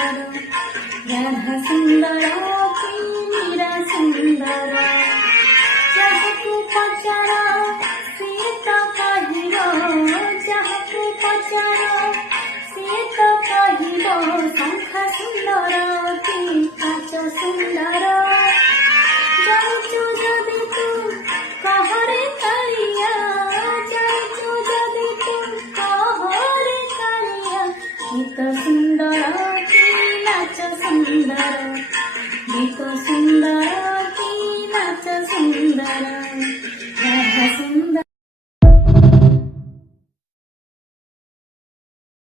राधा सुंदर की मीरा सुंदर जहाकू पचार सीता कहिरो जहाकू पचार सीता कहिरो शंख सुंदर की काच सुंदर जाऊचु जदि तू कहरे कालिया जाऊचु जदि तू कहरे कालिया गीत सुंदर की नाच सुंदर गीत सुंदर की नाच सुंदर।